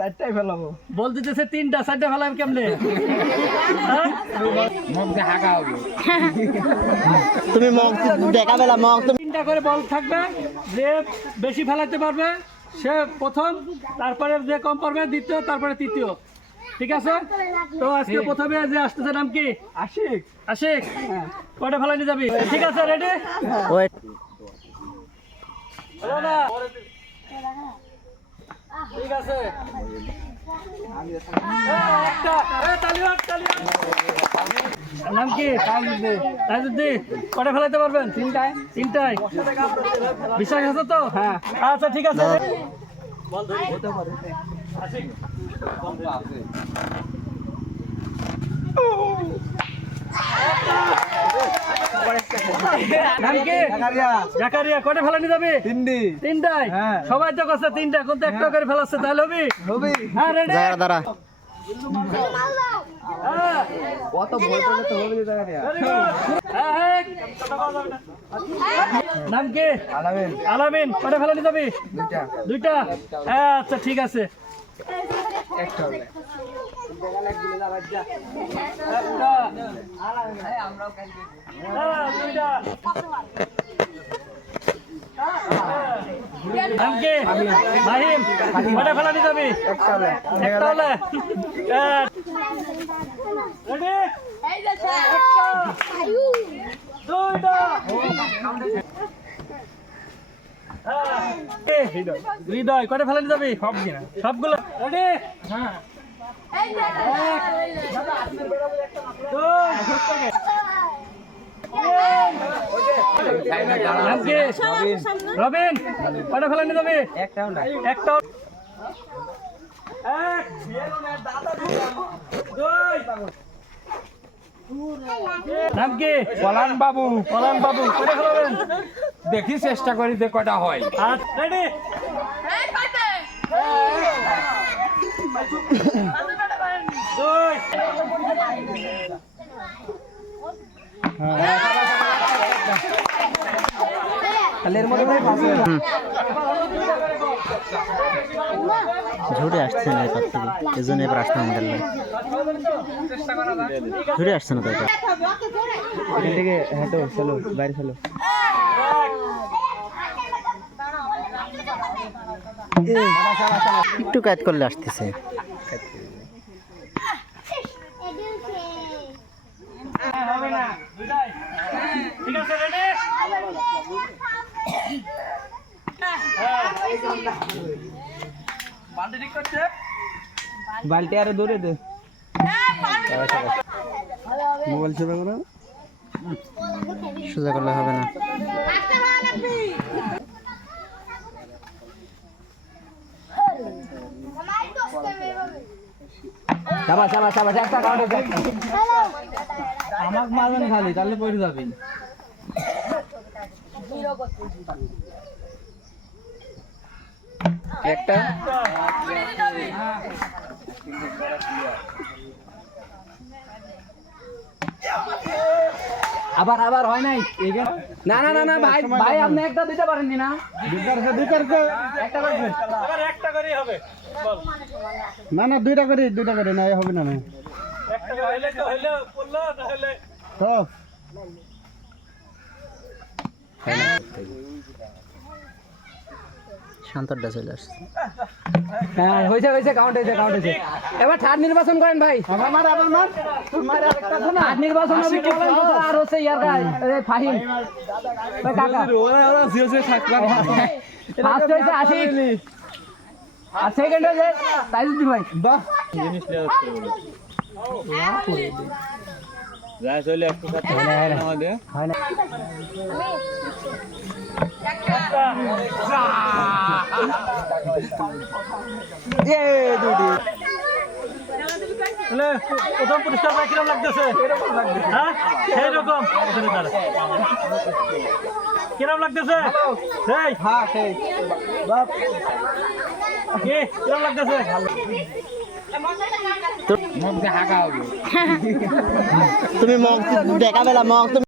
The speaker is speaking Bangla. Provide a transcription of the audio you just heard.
চারটাই ফেলাবো। বল দিতেছে তিনটা, চারটা ফেলাম কেমনে? তুমি মগ দেখাবে না, মগ তুমি তিনটা করে বল থাকবে, যে বেশি ফেলাতে পারবে সে প্রথম, তারপরে যে কম পারবে দ্বিতীয়, তারপরে তৃতীয়। ঠিক আছে? তো আজকে প্রথমে যে আসতেছে নাম কি? আশিক। আশিক, কয়টা ফেলাইতে যাবি? ঠিক আছে, রেডি? ওয়েট ঠিক আছে। নাম কি? তাইজুদ্দিন। কটা ফেলাইতে পারবেন? তিনটায়। তিনটায় বিশ্বাস আছে তো? হ্যাঁ। আচ্ছা ঠিক আছে। নাম কি? জাকারিয়া। কটা ফেলানি যাবে? তিনটায়। সবাই তো করছে তিনটা, কিন্তু একটা করে ফেলাচ্ছে, তাহলে হবি? হ্যাঁ, রেডি? দাঁড়া কত বল পেলে তো হবে জাকারিয়া। নাম কি? আলামিন। আলামিন। কটা ফেলানি যাবি? দুইটা। আচ্ছা ঠিক আছে। একটা হবে। নাম কি? মাহিম। কটা ফেলানি যাবি? একটা হলে। রেডি? দুইটা। হৃদয়। কটা ফেলানি যাবি? সবগুলো। রেডি? হ্যাঁ। রবিন। কটা ফেলানি যাবে? একটা। নাম কি? পলান বাবু। পলান বাবু। কটা ফেলাবেন? দেখি চেষ্টা করি যে কটা হয়। রেডি? দুই। ঝুড়ে আসছে না এরপর থেকে, এই জন্য এবার আসতে আমাদের লাগে। ঝুড়ে আসছে না তো এটা। এখান থেকে হেঁটো চলো, বাইরে চলো। একটু কাজ করলে আসতেছে। ঠিক আছে, রেডি? বালতি আরো দূরে দে। মোবাইল সেবা করো। সোজা করলে হবে না। একটা কাউন্টে দেখ। আমাকে মারবেন খালি, তাহলে পড়ে যাবেন। একটা। আবার হয় নাই। না না না না ভাই, ভাই আপনি একটা দিতে পারেননি না? একটা করবেন। আবার একটা করেই হবে। বল। না না দুইটা করে না হবে না। একটা হইলে তো হইলে পড়লো, না হলে শান্তরটা চলে আসছে। হ্যাঁ হয়েছে কাউন্ট হয়েছে। এবার থার্ড নির্বাচন করেন ভাই। আমার থার্ড নির্বাচন হবে আর হচ্ছে ইয়ার গায় ফাহিম ভাই কাকা। ফার্স্ট হয়েছে আশিক আর সেকেন্ড হয়েছে তাইজুদ্দিন ভাই। বাহ জিনিস যায় চলে একটু সাথে আমাদের হয় না। প্রথম পুরস্কার ভাই কিরকম লাগতেছে? হ্যাঁ সেইরকম কিরকম লাগতেছে? কিরকম লাগতেছে? তুমি মগ দেখাবে না, মগ